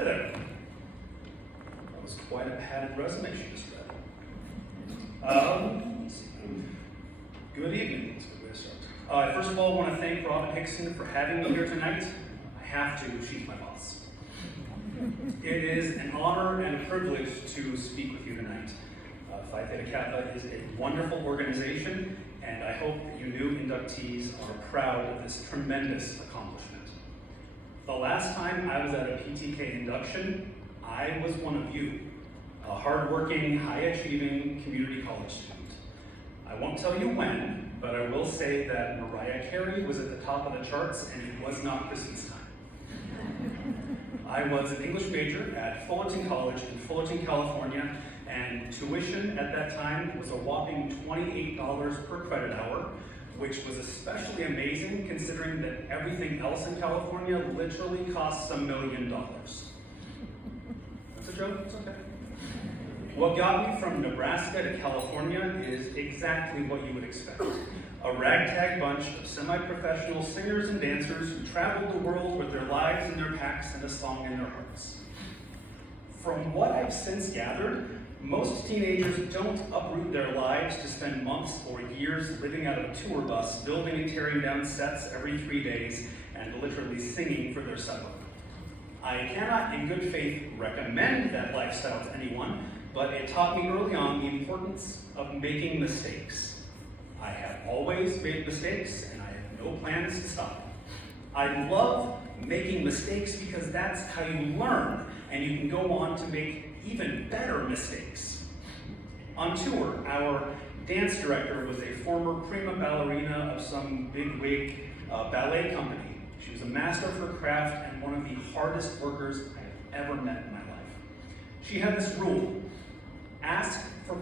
Hey there. That was quite a padded resume she just read. Let's see. Good evening. That's a good way to start. First of all, I want to thank Robin Hickson for having me here tonight. I have to. She's my boss. It is an honor and a privilege to speak with you tonight. Phi Theta Kappa is a wonderful organization, and I hope that you new inductees are proud of this tremendous accomplishment. The last time I was at a PTK induction, I was one of you, a hardworking, high-achieving community college student. I won't tell you when, but I will say that Mariah Carey was at the top of the charts, and it was not Christmas time. I was an English major at Fullerton College in Fullerton, California, and tuition at that time was a whopping $28 per credit hour, which was especially amazing considering that everything else in California literally costs $1 million. That's a joke, it's okay. What got me from Nebraska to California is exactly what you would expect. A ragtag bunch of semi-professional singers and dancers who traveled the world with their lives in their packs and a song in their hearts. From what I've since gathered, most teenagers don't uproot their lives to spend months or years living out of a tour bus, building and tearing down sets every 3 days, and literally singing for their supper. I cannot in good faith recommend that lifestyle to anyone, but it taught me early on the importance of making mistakes. I have always made mistakes, and I have no plans to stop. I love making mistakes because that's how you learn, and you can go on to make even better mistakes. On tour, our dance director was a former prima ballerina of some big-wig ballet company. She was a master of her craft and one of the hardest workers I have ever met in my life. She had this rule: ask for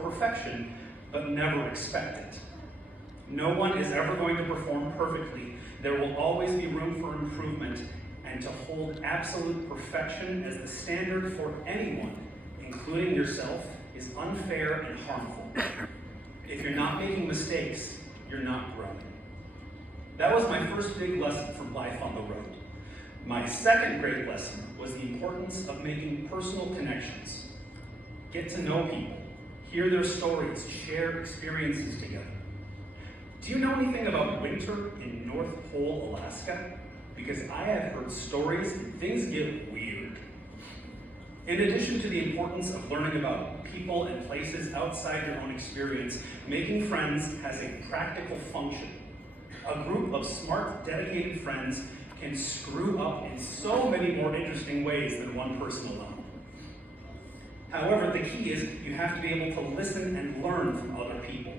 perfection, but never expect it. No one is ever going to perform perfectly. There will always be room for improvement, and to hold absolute perfection as the standard for anyone, including yourself, is unfair and harmful. If you're not making mistakes, you're not growing. That was my first big lesson from life on the road. My second great lesson was the importance of making personal connections. Get to know people, hear their stories, share experiences together. Do you know anything about winter in North Pole, Alaska? Because I have heard stories and things get weird. In addition to the importance of learning about people and places outside your own experience, making friends has a practical function. A group of smart, dedicated friends can screw up in so many more interesting ways than one person alone. However, the key is you have to be able to listen and learn from other people.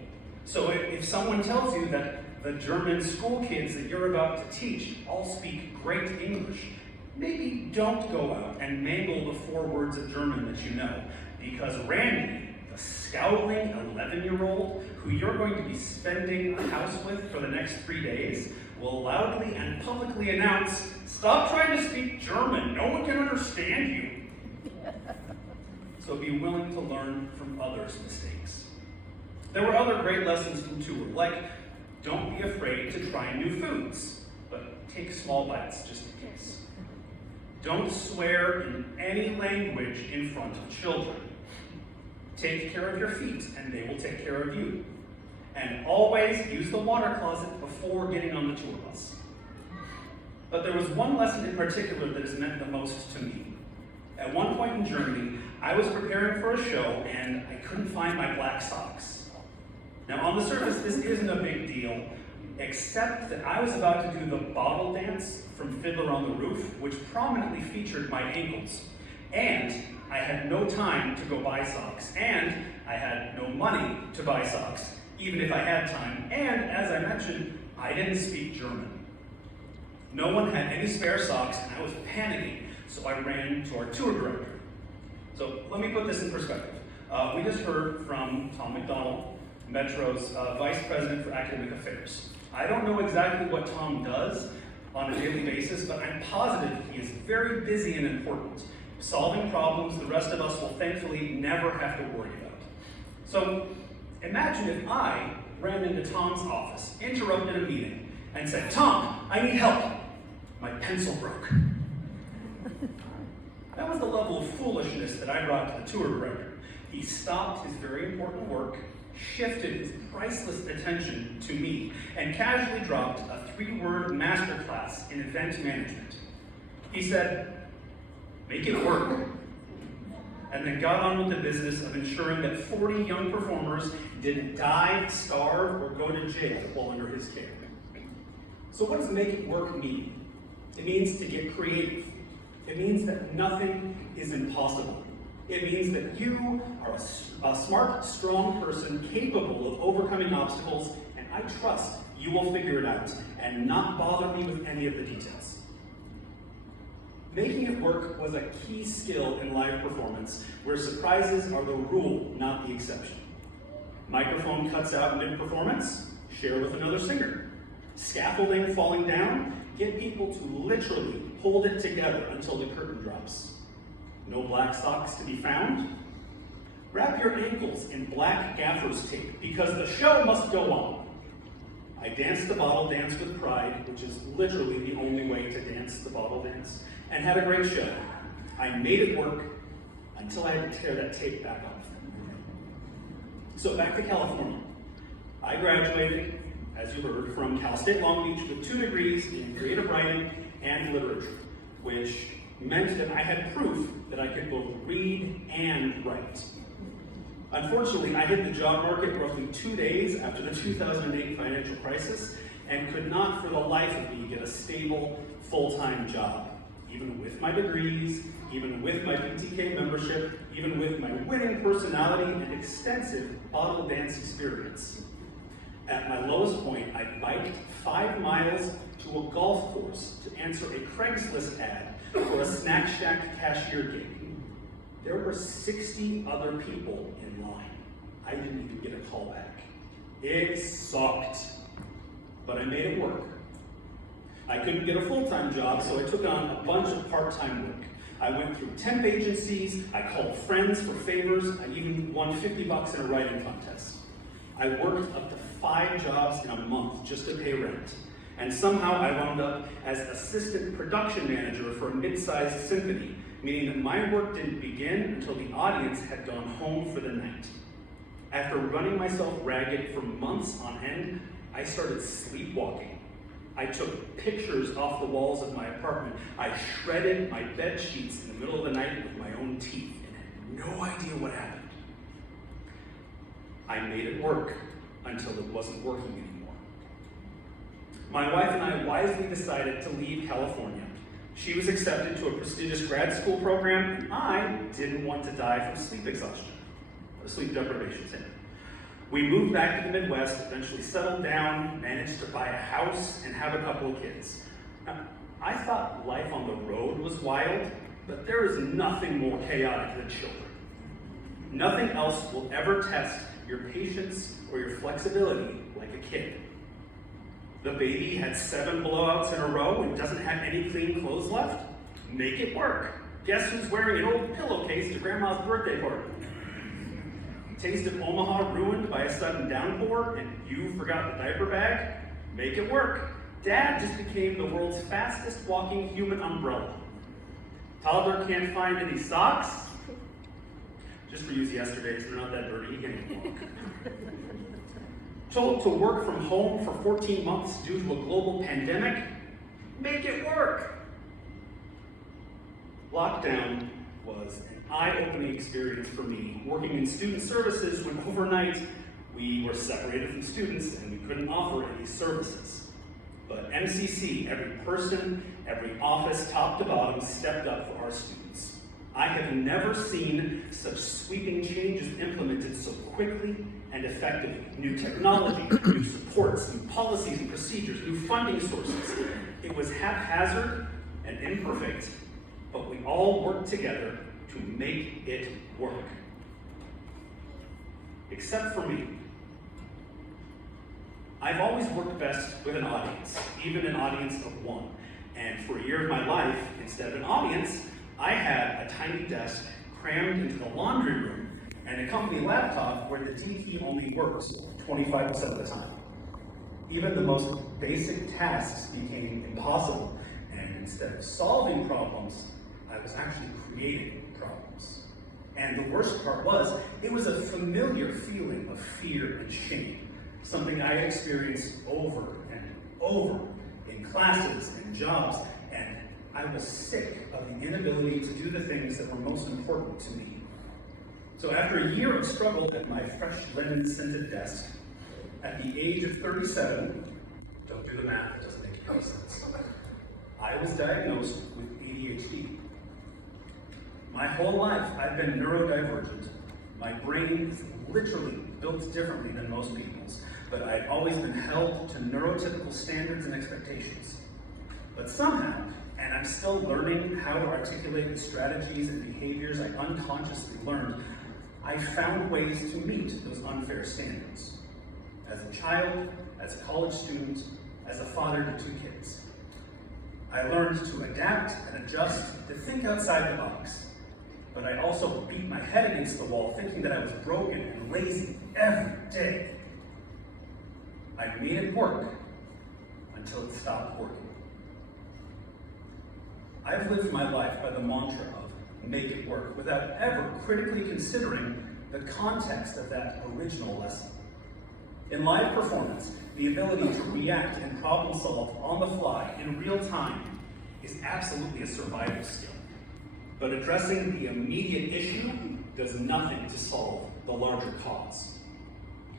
So if someone tells you that the German school kids that you're about to teach all speak great English, maybe don't go out and mangle the 4 words of German that you know, because Randy, the scowling 11-year-old who you're going to be spending a house with for the next 3 days, will loudly and publicly announce, "Stop trying to speak German, no one can understand you." So be willing to learn from others' mistakes. There were other great lessons from tour, like don't be afraid to try new foods, but take small bites just in case. Don't swear in any language in front of children. Take care of your feet, and they will take care of you. And always use the water closet before getting on the tour bus. But there was one lesson in particular that has meant the most to me. At one point in Germany, I was preparing for a show, and I couldn't find my black socks. Now, on the surface, this isn't a big deal, except that I was about to do the bottle dance from Fiddler on the Roof, which prominently featured my ankles. And I had no time to go buy socks, and I had no money to buy socks, even if I had time. And as I mentioned, I didn't speak German. No one had any spare socks, and I was panicking, so I ran to our tour director. So let me put this in perspective. We just heard from Tom McDonald, Metro's Vice President for Academic Affairs. I don't know exactly what Tom does on a daily basis, but I'm positive he is very busy and important, solving problems the rest of us will thankfully never have to worry about. So imagine if I ran into Tom's office, interrupted a meeting, and said, "Tom, I need help. My pencil broke." That was the level of foolishness that I brought to the tour director. He stopped his very important work, shifted his priceless attention to me, and casually dropped a 3-word masterclass in event management. He said, "Make it work," and then got on with the business of ensuring that 40 young performers didn't die, starve, or go to jail while under his care. So what does make it work mean? It means to get creative. It means that nothing is impossible. It means that you are a smart, strong person capable of overcoming obstacles, and I trust you will figure it out and not bother me with any of the details. Making it work was a key skill in live performance, where surprises are the rule, not the exception. Microphone cuts out mid-performance, share with another singer. Scaffolding falling down, get people to literally hold it together until the curtain drops. No black socks to be found. Wrap your ankles in black gaffer's tape, because the show must go on. I danced the bottle dance with pride, which is literally the only way to dance the bottle dance, and had a great show. I made it work until I had to tear that tape back off. So back to California. I graduated, as you heard, from Cal State Long Beach with 2 degrees in creative writing and literature, which meant that I had proof that I could both read and write. Unfortunately, I hit the job market roughly 2 days after the 2008 financial crisis and could not for the life of me get a stable, full-time job, even with my degrees, even with my BTK membership, even with my winning personality and extensive bottle dance experience. At my lowest point, I biked 5 miles to a golf course to answer a Craigslist ad for a Snack Shack cashier gig. There were 60 other people in line. I didn't even get a call back. It sucked, but I made it work. I couldn't get a full-time job, so I took on a bunch of part-time work. I went through temp agencies, I called friends for favors, I even won $50 in a writing contest. I worked up to 5 jobs in a month just to pay rent. And somehow I wound up as assistant production manager for a mid-sized symphony, meaning that my work didn't begin until the audience had gone home for the night. After running myself ragged for months on end, I started sleepwalking. I took pictures off the walls of my apartment. I shredded my bed sheets in the middle of the night with my own teeth and had no idea what happened. I made it work until it wasn't working anymore. My wife and I wisely decided to leave California. She was accepted to a prestigious grad school program, and I didn't want to die from sleep exhaustion, or sleep deprivation. We moved back to the Midwest, eventually settled down, managed to buy a house, and have a couple of kids. Now, I thought life on the road was wild, but there is nothing more chaotic than children. Nothing else will ever test your patience or your flexibility like a kid. The baby had 7 blowouts in a row and doesn't have any clean clothes left? Make it work. Guess who's wearing an old pillowcase to grandma's birthday party? Taste of Omaha ruined by a sudden downpour and you forgot the diaper bag? Make it work. Dad just became the world's fastest walking human umbrella. Toddler can't find any socks? Just reused yesterday, so they're not that dirty, you can't even walk. Told to work from home for 14 months due to a global pandemic? Make it work. Lockdown was an eye-opening experience for me, working in student services when overnight we were separated from students and we couldn't offer any services. But MCC, every person, every office, top to bottom, stepped up for our students. I have never seen such sweeping changes implemented so quickly and effectively. New technology, new supports, new policies and procedures, new funding sources. It was haphazard and imperfect, but we all worked together to make it work. Except for me. I've always worked best with an audience, even an audience of 1. And for a year of my life, instead of an audience, I had a tiny desk crammed into the laundry room and a company laptop where the DT only works 25% of the time. Even the most basic tasks became impossible, and instead of solving problems, I was actually creating problems. And the worst part was, it was a familiar feeling of fear and shame, something I had experienced over and over in classes and jobs, and I was sick of the inability to do the things that were most important to me. So after a year of struggle at my fresh linen-scented desk, at the age of 37, don't do the math, it doesn't make any sense, I was diagnosed with ADHD. My whole life, I've been neurodivergent. My brain is literally built differently than most people's, but I've always been held to neurotypical standards and expectations. But somehow, and I'm still learning how to articulate the strategies and behaviors I unconsciously learned, I found ways to meet those unfair standards. As a child, as a college student, as a father to 2 kids. I learned to adapt and adjust, to think outside the box. But I also beat my head against the wall thinking that I was broken and lazy every day. I made it work until it stopped working. I've lived my life by the mantra of make it work without ever critically considering the context of that original lesson. In live performance, the ability to react and problem solve on the fly in real time is absolutely a survival skill. But addressing the immediate issue does nothing to solve the larger cause.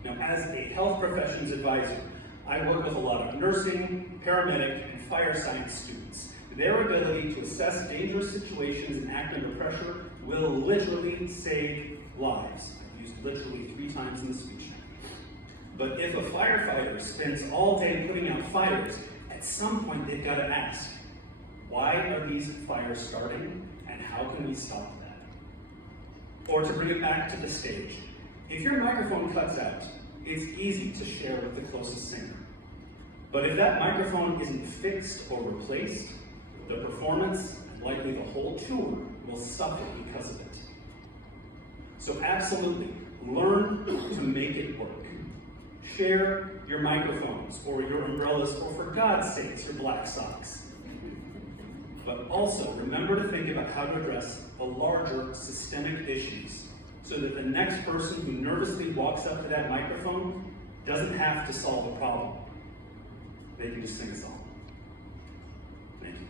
Now, as a health professions advisor, I work with a lot of nursing, paramedic, and fire science students. Their ability to assess dangerous situations and act under pressure will literally save lives. I've used literally 3 times in the speech. But if a firefighter spends all day putting out fires, at some point they've got to ask, why are these fires starting, and how can we stop that? Or to bring it back to the stage, if your microphone cuts out, it's easy to share with the closest singer. But if that microphone isn't fixed or replaced, the performance, and likely the whole tour, will suffer because of it. So absolutely, learn to make it work. Share your microphones, or your umbrellas, or for God's sakes, your black socks. But also, remember to think about how to address the larger systemic issues so that the next person who nervously walks up to that microphone doesn't have to solve a problem. They can just sing a song. Thank you.